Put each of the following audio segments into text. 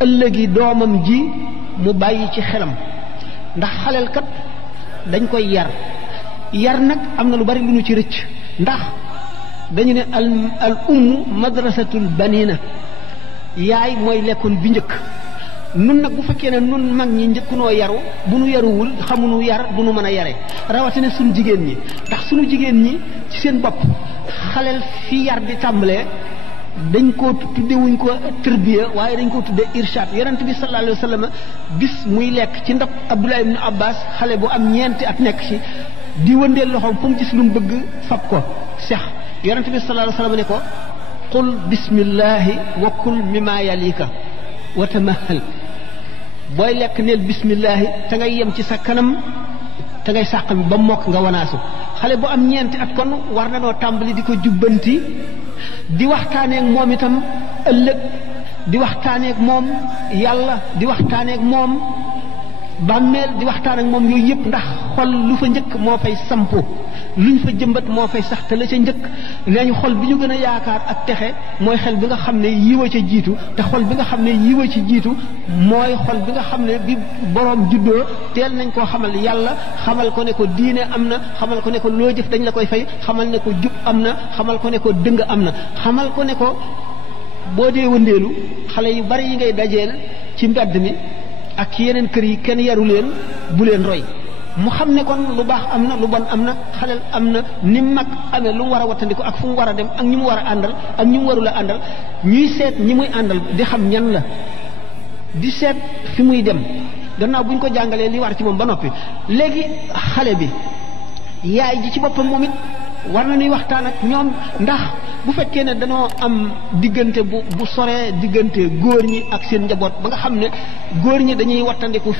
ëllëgi doomam ji mu bàyyi ci xelam ndax xaleel kat dañ koy yar nag am na lu bari lu ñu ci rëcc ndax dañu ne al ummu madrasatul banina yaay mooy lekkoon bi njëkk nun nag bu fekkee ne nun mag ñi njëkkunoo yaru bu nu yaruwul xamuñu yar du nu mën a yare rawatina suñu jigéen ñi ndax suñu jigéen ñi ci seen bopp xaleel fi yar di tàmbalee dañ ko tudde wuñ ko tërbiya waaye dañ ko tudde irshad yonent bi sallallahu alayhi wa sallam bis muy lekk ci ndab Abdullah ibn Abbas xale bu am ñeenti at nekk ci di wëndeel loxoom fu mu gis lu mu bëgg fab ko sex yonent bi sallallahu alayhi wa sallam ne ko qul bismillahi wa kul mimma yalika wa tamahal booy lekk neel bismillahi te ngay yem ci sa kanam te ngay sàq mi ba mokk nga wanaasu xale bu am ñeenti at kon war na noo tàmbali di ko jubbanti di waxtaaneek moom itam ëllëg di waxtaaneek moom yàlla di waxtaaneek moom bàmmeel di waxtaan ak moom yooyu yëpp ndax xol lu fa njëkk moo fay sampu luñ fa jëmbat moo fay sax te la ca njëkk nee ñu xol bi ñu gën a yaakaar ak texe mooy xel bi nga xam ne yiwa ca jiitu te xol bi nga xam ne yiwa ci jiitu mooy xol bi nga xam ne bi boroom juddoo teel nañ koo xamal yàlla xamal ko ne ko diine am na xamal ko ne ko loo jëf dañ la koy fay xamal ne ko jub am na xamal ko ne ko dëng am na xamal ko ne ko boo dee wëndeelu xale yu bari yi ngay dajeel ci mbedd mi ak yeneen kër yi kenn yaru leen bu leen roy mu xam ne kon lu baax am na lu bon am na xaleel am na ni mag amee lu mu war a wattandiku ak fu mu war a dem ak ñi mu war a àndal ak ñi mu warul a àndal ñuy seet ñi muy àndal di xam ñan la di seet fi muy dem gannaaw bu ñu ko jàngalee li war ci moom ba noppi léegi xale bi yaay ji ci boppam moom it war na ñuy waxtaan ak ñoom ndax bu fekkee ne dañoo am diggante bu soree diggante góor ñi ak seen njaboot ba nga xam ne góor ñi dañuy wattandiku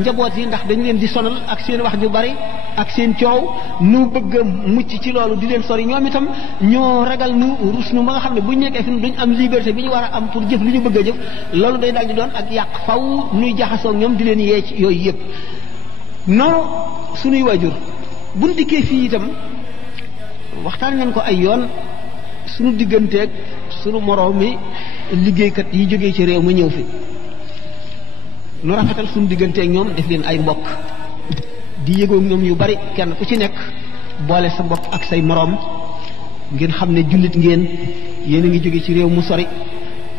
njaboot yi ndax dañu leen di sonal ak seen wax ju bari ak seen coow nu bëgg a mucc ci loolu di leen sori ñoom itam ñoo ragal nu rus nu ba nga xam ne bu ñu nekkee fi duñ am liberté bi ñu war a am pour jëf li ñu bëgg a jëf loolu day daal di doon ak yàq faw nuy jaxasoo ñoom di leen yee ci yooyu yëpp noonu suñuy waajur buñ dikkee fii itam waxtaan nañ ko ay yoon suñu digganteeg suñu moroom mi liggéeykat yi jógee ci réew ma ñëw fi nu rafetal suñu digganteeg ñoom def leen ay mbokk di yëgoog ñoom yu bari kenn ku ci nekk boole sa bopp ak say moroom ngeen xam ne jullit ngeen yéen a ngi jóge ci réew mu sori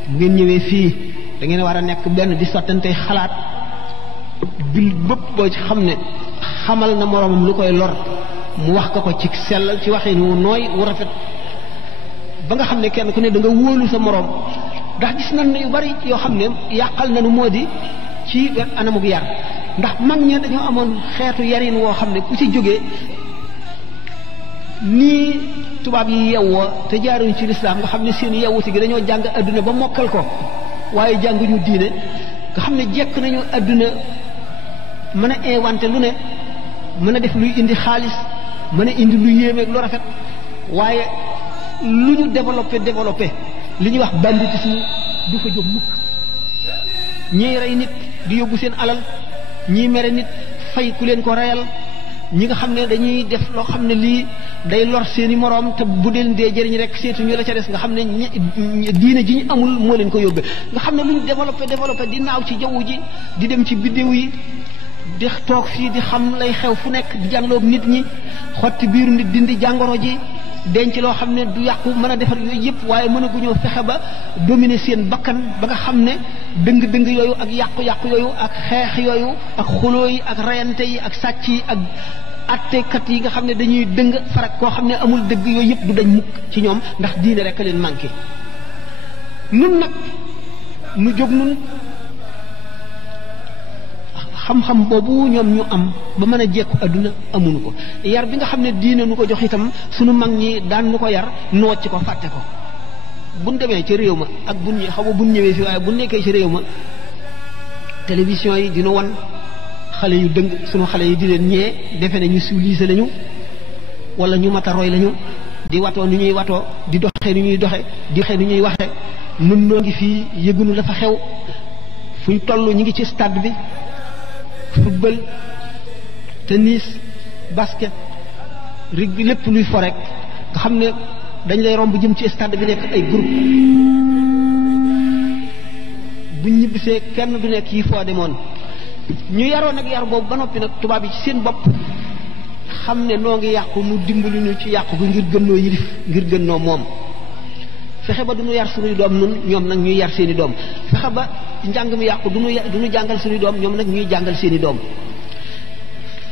bu ngeen ñëwee fii da ngeen war a nekk benn di sottante xalaat bil bëpp boo ci xam ne xamal na moroomam lu koy lor mu wax ko ci sellal ci waxin wu nooy wu rafet ba nga xam ne kenn ku ne da nga wóolu sa moroom ndax gis nañ ne yu bari yoo xam ne yàqal nañu moo di ci anamug yar ndax mag ña dañoo amoon xeetu yarin woo xam ne ku ci jógee nii tubaab yi yewwoo te jaaruñu ci lislaam nga xam ne seen yewwuti gi dañoo jàng adduna ba mokkal ko waaye jànguñu diine nga xam ne jekk nañu adduna mën a inventé lu ne mën a def luy indi xaalis mën a indi lu yéemeeg lu rafet waaye lu ñu développé li ñuy wax banditisme du fa jóg mukk ñiy rey nit di yóbbu seen alal ñiy mere nit fay ku leen ko reyal ñi nga xam ne dañuy def loo xam ne lii day lor seeni moroom te bu dee dee jëriñ rek seetuñu la ca des nga xam ne diine ji ñu amul moo leen ko yóbbee nga xam ne lu ñu développé di naaw ci jaww ji di dem ci biddéew yi di toog fii di xam lay xew fu nekk di jànloog nit ñi xotti biiru nit dindi jàngoro ji denc loo xam ne du yàqu mën a defar yooyu yëpp waaye mën a guñoo fexe ba dominer seen bakkan ba nga xam ne dëng-dëng yooyu ak yàqu-yàqu yooyu ak xeex yooyu ak xuloo yi ak reyante yi ak sàcc yi ak attekat yi nga xam ne dañuy dëng farak koo xam ne amul dëgg yooyu yëpp du dañ mukk ci ñoom ndax diine rek a leen manqué nun nag nu jóg nun xam-xam boobu ñoom ñu am ba mën a jekku adduna amuñu ko yar bi nga xam ne diine nu ko jox itam sunu mag ñi daan nu ko yar nu wàcc ko fàtte ko buñ demee ci réew ma ak buñ xaw ma buñ ñëwee fii waaye buñ nekkee ci réew ma télévision yi dina wan xale yu dëng sunu xale yi di leen ñee defe ne ñu civilisé lañu wala ñu mata roy lañu di watoo ni ñuy watoo di doxee ni ñuy doxe di waxee ni ñuy waxe nun noo ngi fii yëgunu la fa xew fuñ toll ñu ngi ci stade bi football tennis basket rugby lépp luy fo rek nga xam ne dañ lay romb jëm ci stade bi nekk ay groupe buñ ñibbisee kenn du nekk yi foo demoon ñu yaroon nag yar boobu ba noppi nag tubaab yi ci seen bopp xam ne noo ngi yàqu nu dimbali ñu ci yàqu gi ngir gën noo yilif ngir gën noo moom fexe ba du ñu yar suñuy doom nun ñoom nag ñuy yar seeni doom fexe ba njàng mi yàqu du ñu jàngal suñuy doom ñoom nag ñuy jàngal seeni doom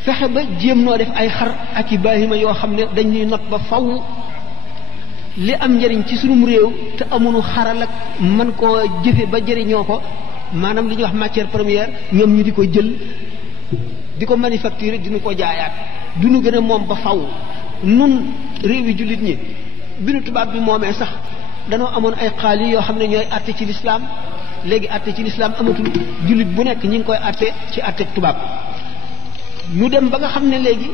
fexe ba jéem noo def ay xar ak i baahima yoo xam ne dañuy not ba faw li am njëriñ ci sunum réew te amuñu xaral ak mën koo jëfe ba jëriñoo ko maanaam li ñuy wax matière première ñoom ñu di ko jël di ko manufacturer di ñu ko jaayaat du ñu gën a moom ba faw nun réew yi jullit ñi bi nu tubaab bi moomee sax danoo amoon ay xaali yoo xam ne ñooy àtte ci lislaam léegi àtte ci lislaam amatul jullit bu nekk ñi ngi koy àtte ci àtte tubaab ñu dem ba nga xam ne léegi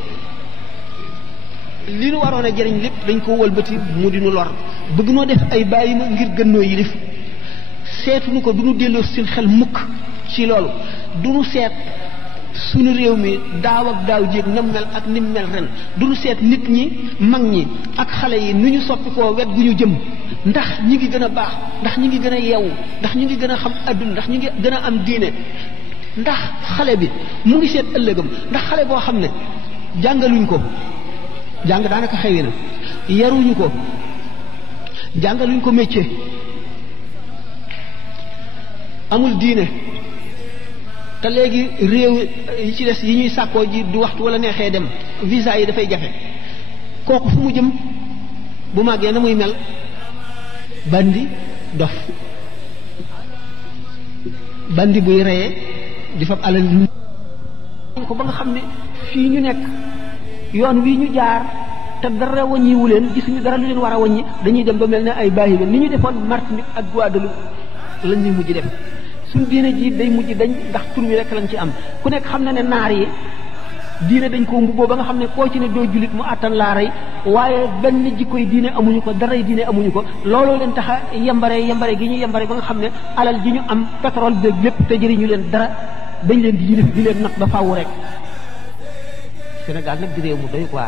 li nu waroon a jëriñ lépp dañ ko wëlbati mu di nu lor bëgg noo def ay bàyyi ma ngir gën noo yilif seetuñu ko du nu delloo seen xel mukk ci loolu du nu seet suñu réew mi daaw ak daaw jéeg nam mel ak nim mel ren du nu seet nit ñi mag ñi ak xale yi nu ñu soppi koo wet gu ñu jëm ndax ñi ngi gën a baax ndax ñi ngi gën a yeewu ndax ñi ngi gën a xam adduna ndax ñi ngi gën a am diine ndax xale bi mu ngi seet ëllëgam ndax xale boo xam ne jàngaluñ ko jàng daanaka xewi na yaruñu ko jàngaluñ ko métier amul diine te léegi réew yi ci des yi ñuy sàkkoo ji du waxtu wala neexee dem visa yi dafay jafe kooku fu mu jëm bu màggee na muy mel bandi dof bandi buy reyee di fab alal ko ba nga xam ne fii ñu nekk yoon wi ñu jaar te dara wàññiwu leen gisuñu dara lu leen war a wàññi dañuy dem ba mel ne ay bàyyi ni ñu defoon Martinique ak Guadeloupe lañ ñuy mujj def suñ diine ji day mujj dañ ndax tur wi rek lañ ci am ku nekk xam na ne naar yi diine dañ ko mbubboo ba nga xam ne koo ci ne doo jullit mu àttan laa rey waaye benn jikkoy diine amuñu ko daray diine amuñu ko looloo leen tax a yembare gi ñu yembare ba nga xam ne alal ji ñu am pétrole beeg lépp te jëriñu leen dara dañ leen di yilif di leen nag ba faaw rek Sénégal nag di réew mu doy quoi